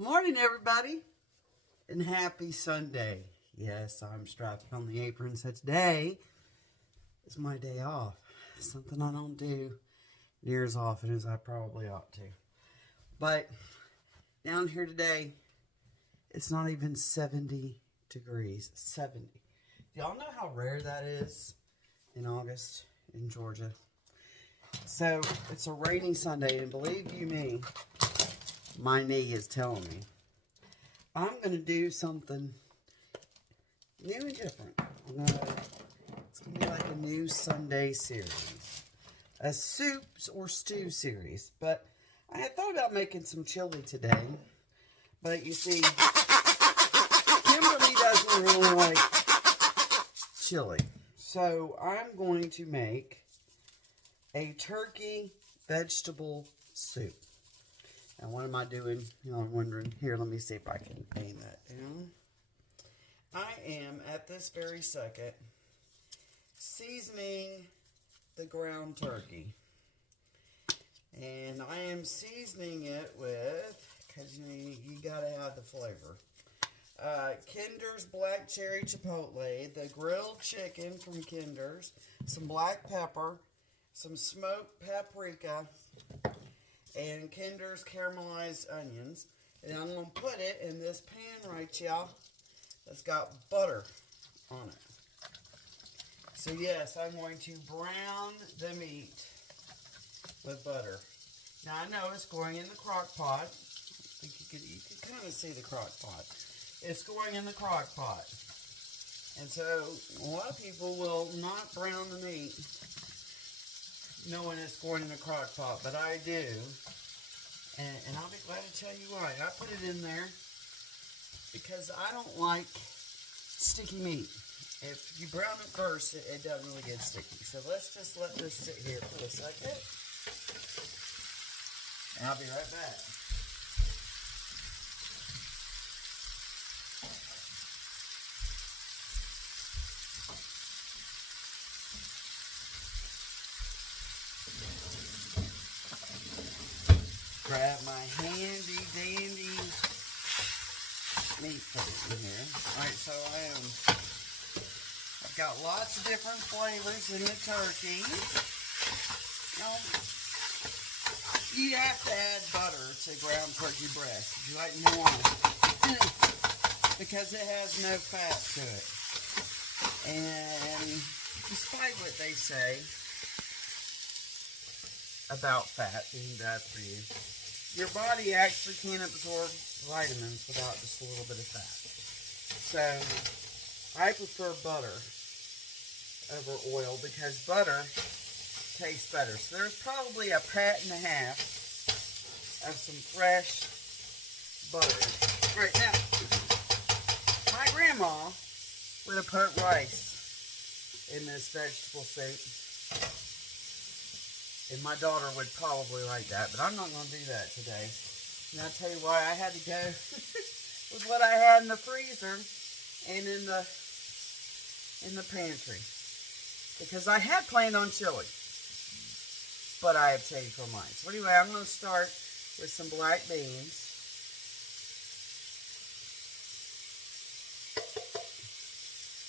Morning, everybody, and happy Sunday. Yes, I'm strapping on the apron, so today is my day off. Something I don't do near as often as I probably ought to. But down here today, it's not even 70 degrees. 70. Do y'all know how rare that is in August in Georgia? So, it's a rainy Sunday, and believe you me, my knee is telling me I'm going to do something new and different. It's going to be like a new Sunday series. A soups or stew series. But I had thought about making some chili today. But you see, Kimberly doesn't really like chili. So I'm going to make a turkey vegetable soup. And what am I doing? You know, I'm wondering. Here, let me see if I can paint that down. I am, at this very second, seasoning the ground turkey. And I am seasoning it with, because you gotta have the flavor. Kinder's Black Cherry Chipotle, the grilled chicken from Kinder's, some black pepper, some smoked paprika, and Kinder's caramelized onions. And I'm going to put it in this pan right, y'all, that's got butter on it. So yes, I'm going to brown the meat with butter. Now I know it's going in the crock pot. I think you can kind of see the crock pot. It's going in the crock pot. And so a lot of people will not brown the meat knowing it's going in the crock pot, but I do. And I'll be glad to tell you why. I put it in there because I don't like sticky meat. If you brown it first, it doesn't really get sticky. So let's just let this sit here for a second. And I'll be right back. Grab my handy dandy meat, put it in here. Alright, so I've got lots of different flavors in the turkey. Now, you have to add butter to ground turkey breast. Would you like to know why? Because it has no fat to it. And despite what they say about fat being bad for you, your body actually can absorb vitamins without just a little bit of fat. So, I prefer butter over oil because butter tastes better. So, there's probably a pat and a half of some fresh butter. Right now, my grandma would have put rice in this vegetable soup. And my daughter would probably like that, but I'm not going to do that today. And I'll tell you why. I had to go with what I had in the freezer and in the pantry. Because I had planned on chili, but I have changed my mind. So anyway, I'm going to start with some black beans.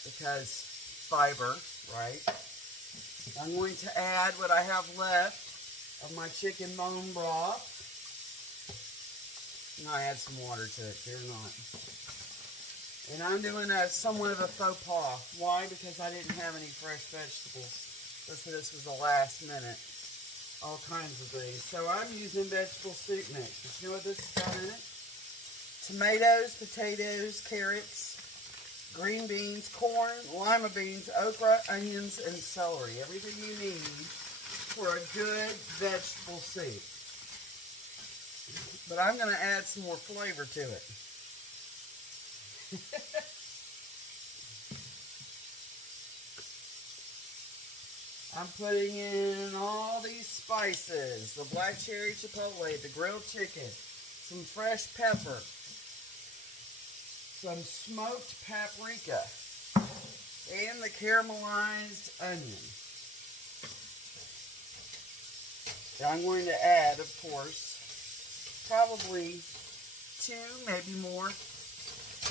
Because fiber, right? I'm going to add what I have left of my chicken bone broth. And I add some water to it, fear not. And I'm doing somewhat of a faux pas. Why? Because I didn't have any fresh vegetables. So this was the last minute. All kinds of things. So I'm using vegetable soup mix. But you know what this has got in it? Tomatoes, potatoes, carrots, green beans, corn, lima beans, okra, onions, and celery. Everything you need for a good vegetable soup. But I'm going to add some more flavor to it. I'm putting in all these spices. The black cherry chipotle, the grilled chicken, some fresh pepper, some smoked paprika, and the caramelized onion. And I'm going to add, of course, probably 2, maybe more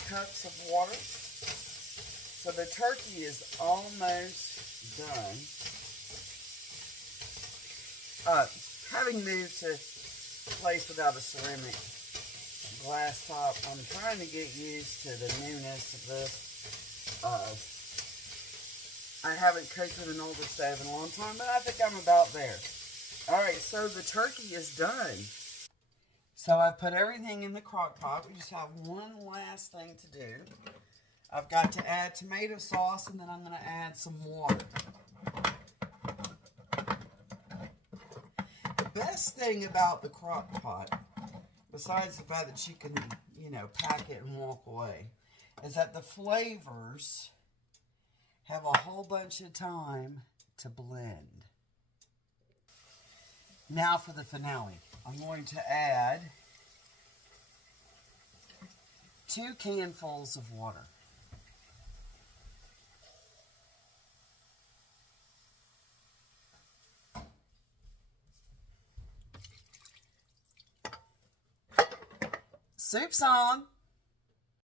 cups of water. So the turkey is almost done. Having moved to a place without a ceramic glass top, I'm trying to get used to the newness of this. I haven't cooked with an older stove in a long time, but I think I'm about there. Alright, so the turkey is done. So I've put everything in the crock pot. We just have one last thing to do. I've got to add tomato sauce, and then I'm going to add some water. The best thing about the crock pot, besides the fact that you can, pack it and walk away, is that the flavors have a whole bunch of time to blend. Now for the finale. I'm going to add 2 canfuls of water. Soup's on.